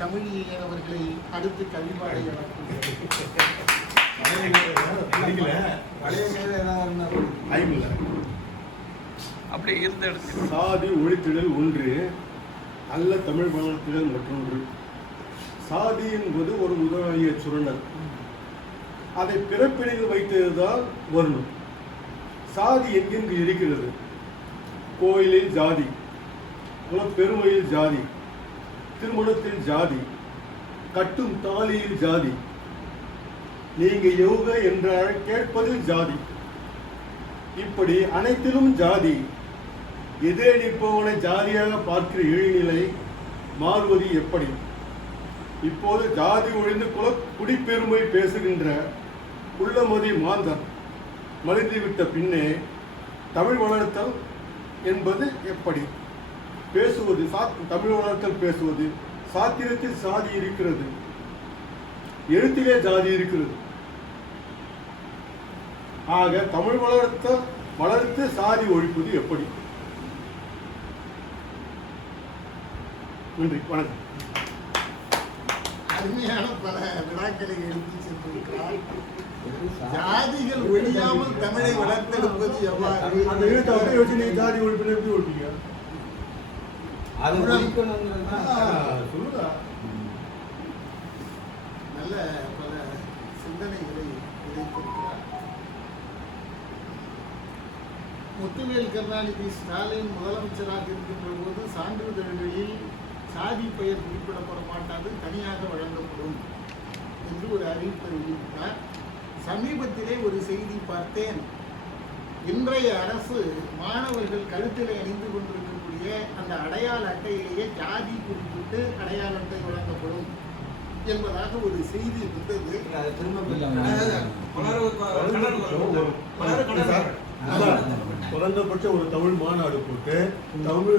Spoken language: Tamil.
தமிழ் அவர்களை அடுத்து கவிபாடை அப்படியே இருந்த இடத்துல சாதி ஒழித்திடல் ஒன்று அல்ல, தமிழ் வளர்த்திடல் மற்றொன்று. சாதி என்பது ஒரு முதலாளிய சுரண்டல். அதை பிறப்பினில் வைத்ததுதான் வர்ணம். சாதி எங்கெங்கு இருக்கிறது? கோயிலில் ஜாதி, பெருமையில் ஜாதி, திருமணத்தில் ஜாதி, கட்டும் தாலியில் ஜாதி, நீங்க யோக என்றால் கேட்பதில் ஜாதி. இப்படி அனைத்திலும் ஜாதி. எதிரே நிற்பவனை ஜாதியாக பார்க்கிற இழிநிலை மாறுவது எப்படி? இப்போது ஜாதி ஒழிந்து குடிப்பெருமை பேசுகின்ற உள்ளமதி மாந்தர் மலிந்துவிட்ட பின்னே தமிழ் வளர்த்தல் என்பது எப்படி? பேசுவது தமிழ் வளர்த்தல் பேசுவது சாத்திரத்தில் சாதி இருக்கிறது, எழுத்திலே ஜாதி இருக்கிறது. ஆக தமிழ் வளர்த்து சாதி ஒழிப்பது எப்படி? நன்றி, வணக்கம். அருமையான பல வினாக்களை எழுதி சென்றிருக்கிறார். ஜாதிகள் ஒழியாமல் தமிழை வளர்த்தெடுப்பது எவ்வாறு? அந்த எழுத்தாளரை வச்சு நீங்க ஜாதி ஒழிப்பு எப்படி ஒழிப்பீங்க? சொல்லுங்க. நல்ல பல சிந்தனைகளை விதைத்திருக்கிறார். முத்துவேல் கருணாநிதி ஸ்டாலின் முதலமைச்சராக இருக்கின்ற போது சான்றிதழ்களில் சாதி பெயர் குறிப்பிடப்பட மாட்டாது, தனியாக வழங்கப்படும் என்று ஒரு அறிவிப்பை வெளியிட்டார். சமீபத்திலே ஒரு செய்தி பார்த்தேன். இன்றைய அரசு மாணவர்கள் கழுத்தில் அணிந்து கொண்டிருக்கக்கூடிய அந்த அடையாள அட்டையிலேயே ஜாதி குறிப்பிட்டு அடையாள அட்டை வழங்கப்படும் என்பதாக ஒரு செய்தி வந்தது. குறைந்தபட்ச ஒரு தமிழ் மாநாடு போட்டு தமிழ்